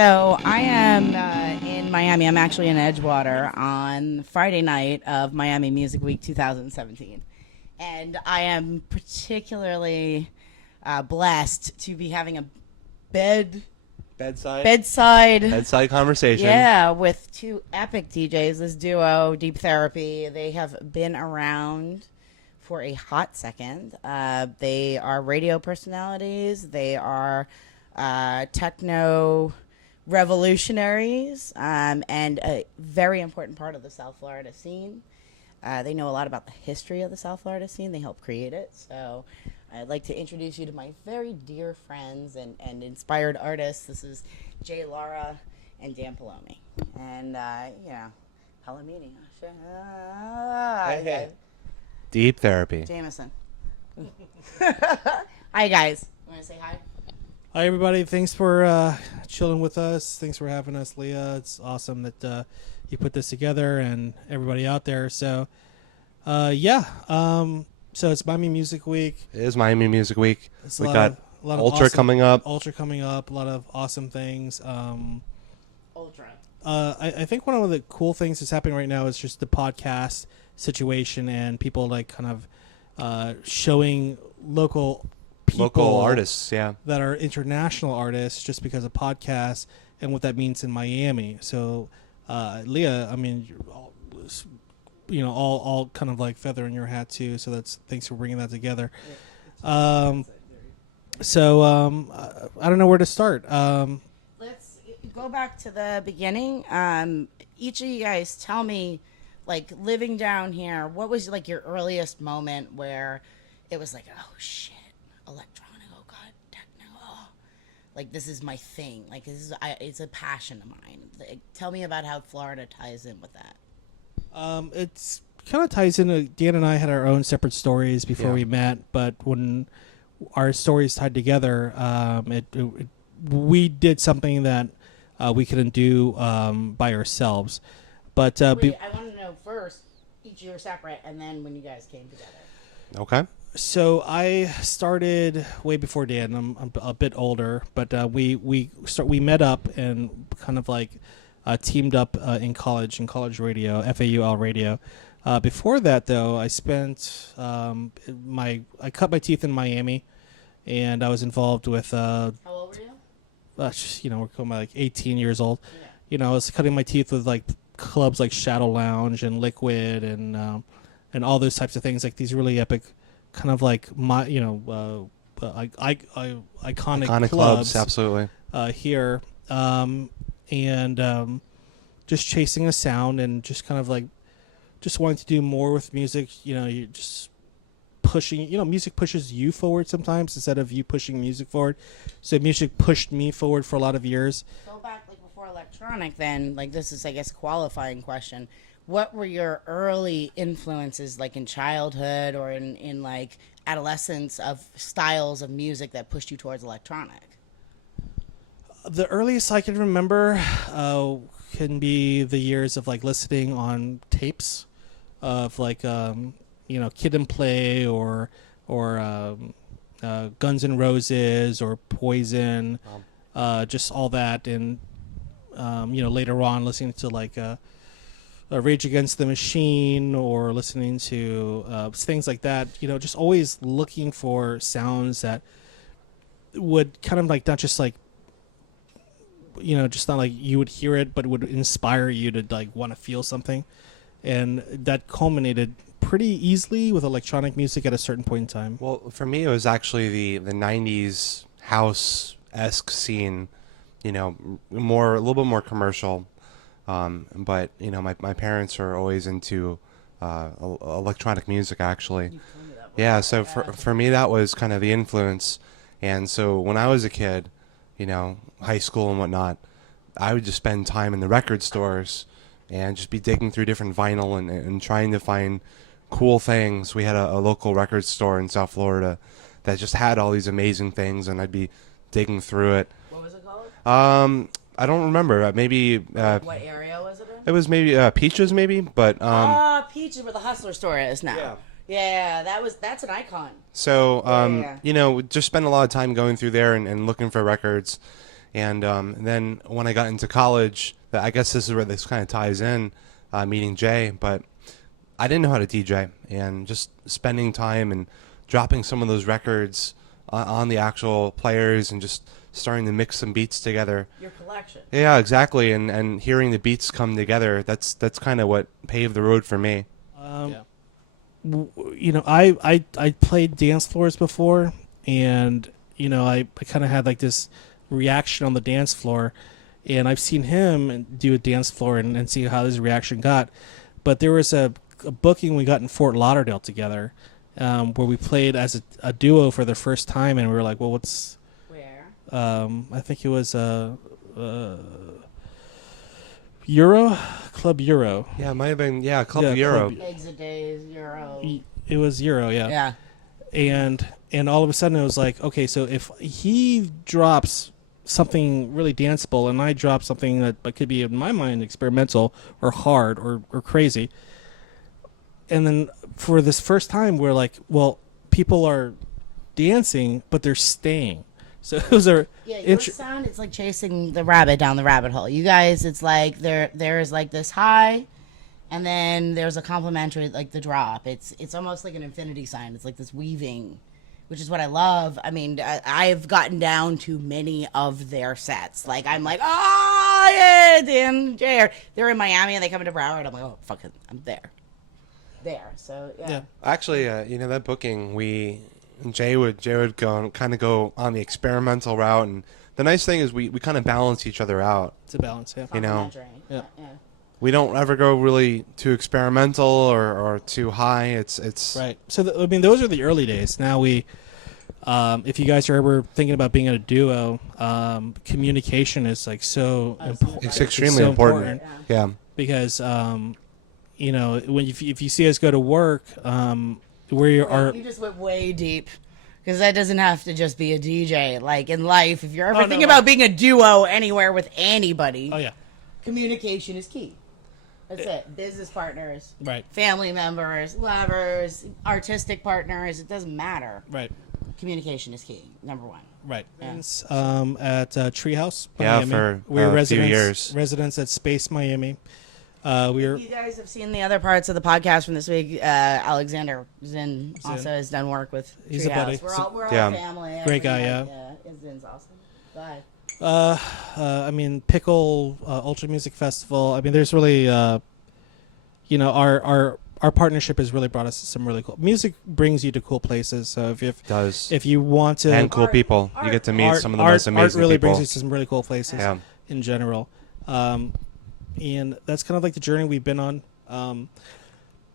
So I am in Miami. I'm actually in Edgewater on Friday night of Miami Music Week 2017. And I am particularly blessed to be having a bedside conversation. Yeah, with two epic DJs. This duo, Deep Therapy, they have been around for a hot second. They are radio personalities. They are techno revolutionaries and a very important part of the South Florida scene. They know a lot about the history of the South Florida scene. They help create it. So I'd like to introduce you to my very dear friends and inspired artists. This is Jay Lara and Dan Palomi. And, hello, meeting. Deep Therapy. Jameson. Hi, guys. You want to say hi? Hi, everybody. Thanks for chilling with us. Thanks for having us, Leah. It's awesome that you put this together and everybody out there. So, so it's Miami Music Week. It is Miami Music Week. It's We got a lot of Ultra awesome, coming up. Ultra coming up. A lot of awesome things. Ultra. I think one of the cool things that's happening right now is just the podcast situation and people like kind of showing local artists, yeah, that are international artists just because of podcasts and what that means in Miami. So, Leah, I mean, all kind of like feather in your hat too. So thanks for bringing that together. I don't know where to start. Let's go back to the beginning. Each of you guys tell me, like, living down here, what was like your earliest moment where it was like, oh shit, electronic, oh god, techno, oh. Like this is my thing. Like it's a passion of mine. Like, tell me about how Florida ties in with that. It's kind of ties in. Dan and I had our own separate stories before we met, but when our stories tied together, we did something that we couldn't do by ourselves. But wait, I want to know first, each of you were separate, and then when you guys came together. Okay. So I started way before Dan. I'm a bit older, but we met up and kind of like teamed up in college radio, FAUL radio. Before that, though, I spent I cut my teeth in Miami, and I was involved with. How old were you? We're going like 18 years old. Yeah. I was cutting my teeth with like clubs like Shadow Lounge and Liquid and all those types of things, like these really epic kind of like iconic clubs, absolutely. Here, just chasing a sound and just kind of like just wanting to do more with music. You just pushing. Music pushes you forward sometimes instead of you pushing music forward. So music pushed me forward for a lot of years. Go back like before electronic. Then like this is I guess qualifying question. What were your early influences, like in childhood or in like adolescence, of styles of music that pushed you towards electronic? The earliest I can remember can be the years of like listening on tapes of like Kid and Play or Guns N' Roses or Poison, just all that, and later on listening to like Rage Against the Machine or listening to things like that. Just always looking for sounds that would kind of like not just like just not like you would hear it, but would inspire you to like want to feel something, and that culminated pretty easily with electronic music at a certain point in time. Well, for me, it was actually the 90s house-esque scene, a little bit more commercial. But my parents are always into electronic music, actually. Yeah, so for me that was kind of the influence. And so when I was a kid, high school and whatnot, I would just spend time in the record stores and just be digging through different vinyl and trying to find cool things. We had a local record store in South Florida that just had all these amazing things, and I'd be digging through it. What was it called? I don't remember. Maybe. What area was it in? It was maybe Peaches, maybe, but. Peaches, where the Hustler store is now. Yeah. Yeah, that's an icon. So, just spend a lot of time going through there and looking for records, And then when I got into college, I guess this is where this kind of ties in, meeting Jay, but I didn't know how to DJ, and just spending time and dropping some of those records on the actual players and just starting to mix some beats together. Your collection. Yeah, exactly. And hearing the beats come together, that's kind of what paved the road for me. You know, I played dance floors before, and you know, I kind of had like this reaction on the dance floor, and I've seen him do a dance floor and see how his reaction got. But there was a booking we got in Fort Lauderdale together, where we played as a duo for the first time, and we were like, well, what's Where? I think it was Euro Club Euro. Yeah, it might have been Club Yeah, Euro. Club- Exit days, Euro. It was Euro, yeah. Yeah. And all of a sudden it was like, okay, so if he drops something really danceable and I drop something that could be in my mind experimental or hard or crazy, and then for this first time we're like, well, people are dancing but they're staying. So it was a your sound, it's like chasing the rabbit down the rabbit hole. You guys, it's like there's like this high, and then there's a complementary, like the drop. It's almost like an infinity sign. It's like this weaving, which is what I love. I mean, I've gotten down to many of their sets. Like, I'm like, oh, yeah, Dan, Jay. They're in Miami, and they come into Broward. I'm like, oh, fuck it, I'm there. So, yeah. Actually, that booking, Jay would go on the experimental route, and the nice thing is we kind of balance each other out. It's a balance, yeah. You know, yeah. we don't ever go really too experimental or too high. It's right. So I mean, those are the early days. Now we, if you guys are ever thinking about being in a duo, communication is like so important. It's extremely important. Yeah. Because you know, if you see us go to work, You just went way deep. Because that doesn't have to just be a DJ. Like, in life, if you're ever thinking about being a duo anywhere with anybody, communication is key. That's it. Business partners, right? Family members, lovers, artistic partners. It doesn't matter. Right. Communication is key. Number one. Right. Yeah. At Treehouse, Miami. for a few years. Residents at Space Miami. You guys have seen the other parts of the podcast from this week. Alexander Zinn also has done work with Treehouse. He's a buddy. We're all family. Great guy, yeah. Zinn's awesome. Go ahead. I mean, Pickle Ultra Music Festival. I mean, there's really, you know, our partnership has really brought us to some really cool music. Brings you to cool places. So if you want to, and cool people, you get to meet some of the most amazing art really people. brings you to some really cool places in general. And that's kind of like the journey we've been on.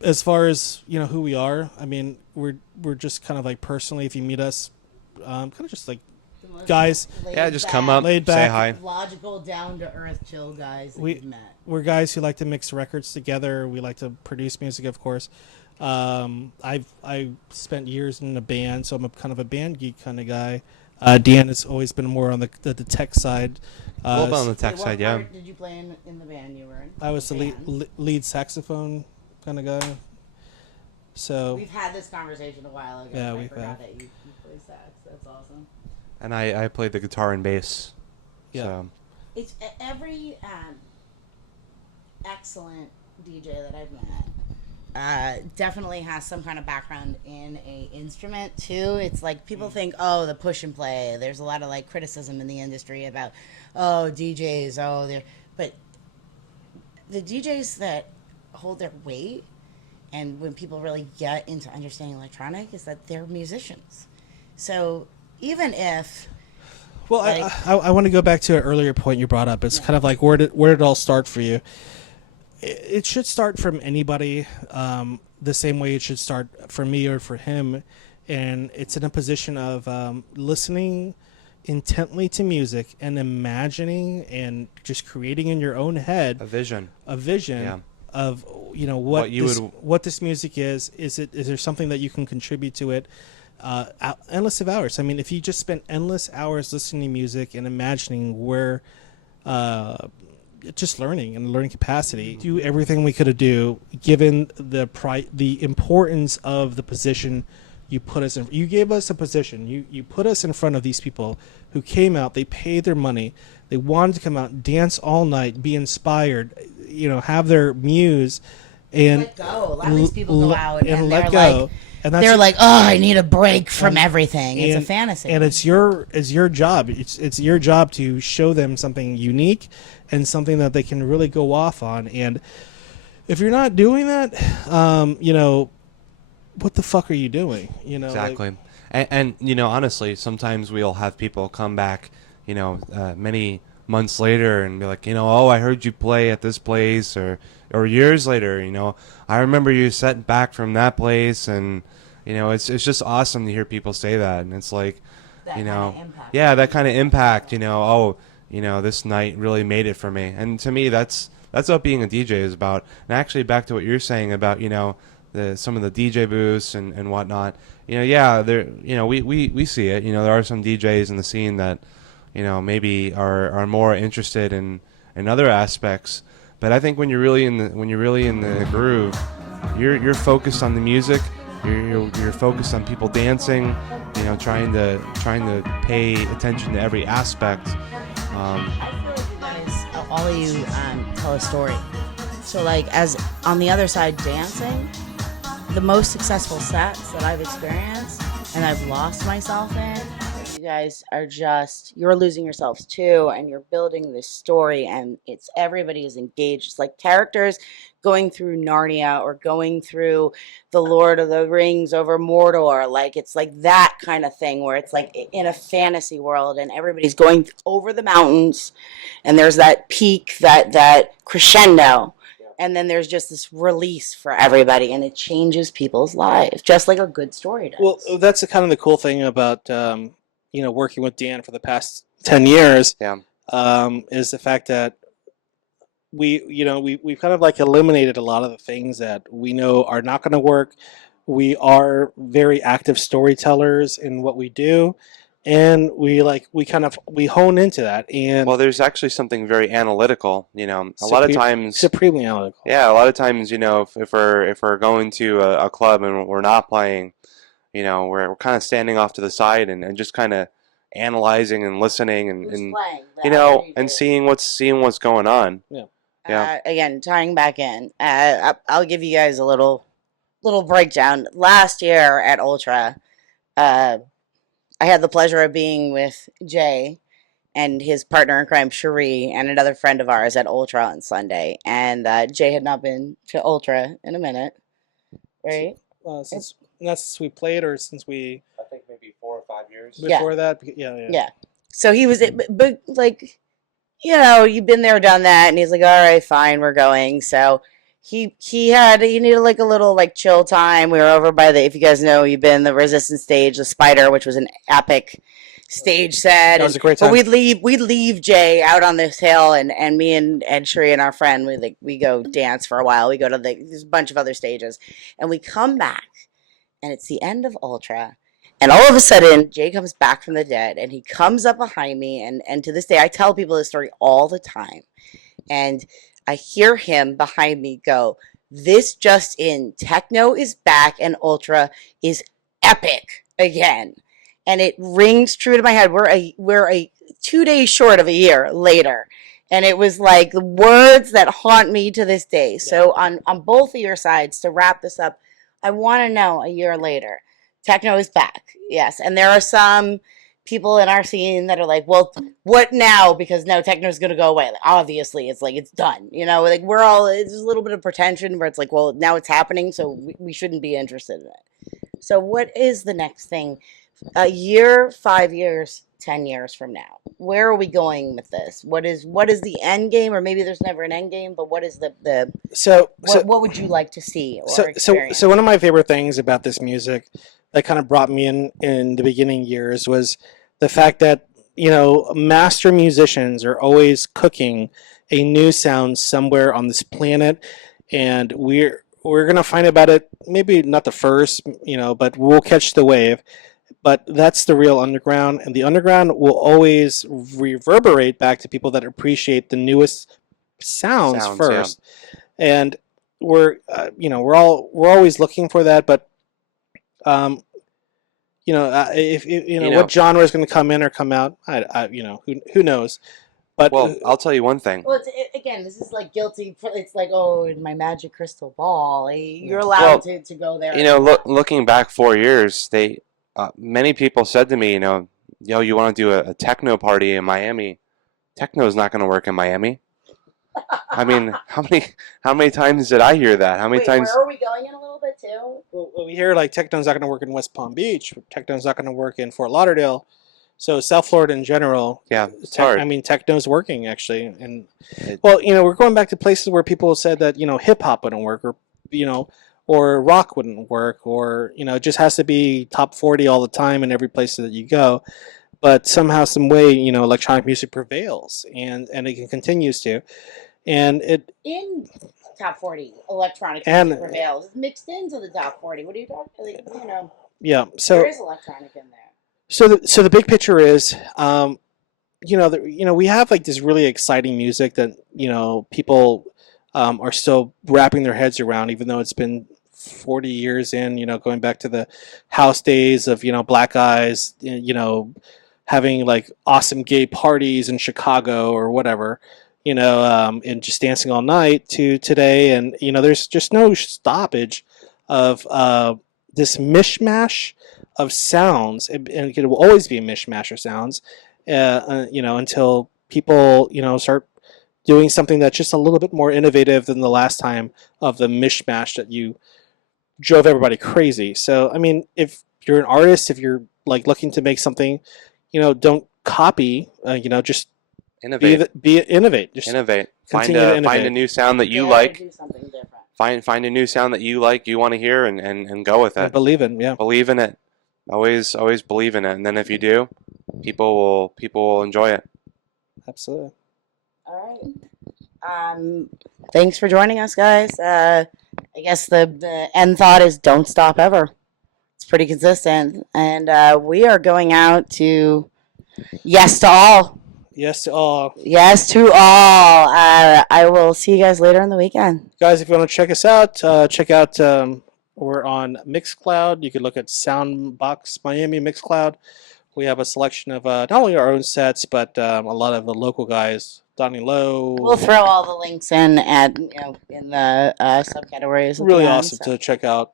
As far as, you know, who we are, I mean, we're just kind of like personally, if you meet us, kind of just like guys. Just come up, laid back, say hi. Logical, down to earth, chill guys that you've met. We're guys who like to mix records together. We like to produce music, of course. I spent years in a band, so I'm kind of a band geek kind of guy. Dan has always been more on the tech side. A little bit on the tech side, yeah. What did you play in the band you were in? I was the lead saxophone kind of guy. So we've had this conversation a while ago. Yeah, I forgot that you play sax. That's awesome. And I played the guitar and bass. Yeah. So. It's every excellent DJ that I've met definitely has some kind of background in a instrument too. It's like people think, oh, the push and play. There's a lot of like criticism in the industry about, oh, DJs, but the DJs that hold their weight, and when people really get into understanding electronic, is that they're musicians. So even if, well, like, I want to go back to an earlier point you brought up. It's kind of like where did it all start for you? It should start from anybody, the same way it should start for me or for him, and it's in a position of listening intently to music and imagining and just creating in your own head a vision of, you know, what this music is. Is there something that you can contribute to it? Endless of hours. I mean, if you just spent endless hours listening to music and imagining where, just learning and learning capacity, do everything we could do, given the importance of the position You you gave us a position. You put us in front of these people who came out. They paid their money. They wanted to come out, dance all night, be inspired, have their muse, and let go. A lot of these people go out and let they're go. like, And they're like, oh, I need a break from everything. It's a fantasy, and it's your job. It's your job to show them something unique and something that they can really go off on. And if you're not doing that, what the fuck are you doing? Exactly. And honestly, sometimes we'll have people come back, many months later and be like, oh, I heard you play at this place, or years later, I remember you set back from that place, and it's just awesome to hear people say that, and it's like, that kind of impact. Yeah, that kind of impact, this night really made it for me, and to me, that's what being a DJ is about. And actually, back to what you're saying about, some of the DJ booths and whatnot. We see it. There are some DJs in the scene that, maybe are more interested in other aspects. But I think when you're really in the groove, you're focused on the music. You're focused on people dancing. Trying to pay attention to every aspect. I feel like you guys, all of you, tell a story. So like, as on the other side dancing, the most successful sets that I've experienced and I've lost myself in, you guys are you're losing yourselves too, and you're building this story, and it's everybody is engaged. It's like characters going through Narnia or going through the Lord of the Rings over Mordor. Like, it's like that kind of thing where it's like in a fantasy world and everybody's going over the mountains, and there's that peak, that crescendo. And then there's just this release for everybody, and it changes people's lives, just like a good story does. Well, that's the cool thing about working with Dan for the past 10 years. Yeah. Is the fact that we've kind of like eliminated a lot of the things that we know are not going to work. We are very active storytellers in what we do. And we hone into that. And well, there's actually something very analytical, a lot of times supremely analytical. Yeah, a lot of times, if we're going to a club and we're not playing, we're kind of standing off to the side and just kind of analyzing and listening and and seeing what's going on. Yeah. Again, tying back in, I'll give you guys a little breakdown. Last year at Ultra, I had the pleasure of being with Jay and his partner in crime, Cherie, and another friend of ours at Ultra on Sunday. And Jay had not been to Ultra in a minute, right? Since we played, or since we... I think maybe 4 or 5 years. Before that? Yeah. So he was, but like, you've been there, done that. And he's like, all right, fine, we're going. So... He needed like a little like chill time. We were over by if you guys know, you've been the Resistance stage, the Spider, which was an epic stage set. That was a great time. But we'd leave Jay out on this hill, and me and Sheree and our friend, we go dance for a while. We go to there's a bunch of other stages, and we come back, and it's the end of Ultra. And all of a sudden, Jay comes back from the dead, and he comes up behind me, and to this day, I tell people this story all the time. And I hear him behind me go, "This just in, techno is back and Ultra is epic again." And it rings true to my head. We're a 2 days short of a year later. And it was like the words that haunt me to this day. Yeah. So on both of your sides, to wrap this up, I want to know a year later, techno is back. Yes. And there are some people in our scene that are like, well, what now? Because now techno is going to go away. Like, obviously, it's like, it's done. Like it's a little bit of pretension where it's like, well, now it's happening, so we shouldn't be interested in it. So what is the next thing? A year, 5 years, 10 years from now? Where are we going with this? What is the end game? Or maybe there's never an end game, but what is what would you like to see or experience? So one of my favorite things about this music that kind of brought me in the beginning years was the fact that, master musicians are always cooking a new sound somewhere on this planet, and we're going to find about it, maybe not the first, but we'll catch the wave. But that's the real underground, and the underground will always reverberate back to people that appreciate the newest sounds first. Yeah. And we're always looking for that, but if what genre is going to come in or come out, who knows? But well, I'll tell you one thing. Well, again, this is like guilty. It's like, oh, my magic crystal ball. You're allowed to go there. Looking back 4 years, many people said to me, yo, you want to do a techno party in Miami? Techno is not going to work in Miami. I mean, how many times did I hear that? How many times? Where are we going in a little bit too? Well, we hear like techno's not going to work in West Palm Beach. Techno's not going to work in Fort Lauderdale. So South Florida in general, yeah, it's hard. I mean, techno's working actually, and we're going back to places where people said that hip hop wouldn't work, or rock wouldn't work, or it just has to be top 40 all the time in every place that you go. But somehow, some way, electronic music prevails, and it continues to, and it in top 40 electronic music prevails. It's mixed into the top 40. What are you talking? Yeah, so there is electronic in there. So the big picture is, we have like this really exciting music that people are still wrapping their heads around, even though it's been 40 years in. Going back to the house days of Black Eyes, having like awesome gay parties in Chicago or whatever, and just dancing all night to today, and there's just no stoppage of this mishmash of sounds, and it will always be a mishmash of sounds, until people, start doing something that's just a little bit more innovative than the last time of the mishmash that you drove everybody crazy. So, I mean, if you're an artist, if you're like looking to make something, don't copy, just innovate. Innovate. Just innovate. Find a new sound that you like. Do something different. Find a new sound that you like, you want to hear, and go with it. And believe in it. Always believe in it, and then if you do, people will enjoy it. Absolutely. All right. Thanks for joining us, guys. I guess the end thought is don't stop ever. It's pretty consistent, and we are going out to yes to all. Yes to all. Yes to all. I will see you guys later in the weekend. Guys, if you want to check us out, check out. We're on Mixcloud. You can look at Soundbox Miami Mixcloud. We have a selection of not only our own sets, but a lot of the local guys. Donnie Lowe. We'll throw all the links in in the subcategories. Really awesome to check out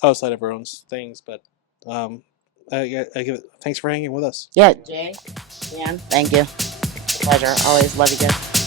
outside of our own things. But thanks for hanging with us. Yeah, Jay, Dan, thank you. It's a pleasure. Always love you guys.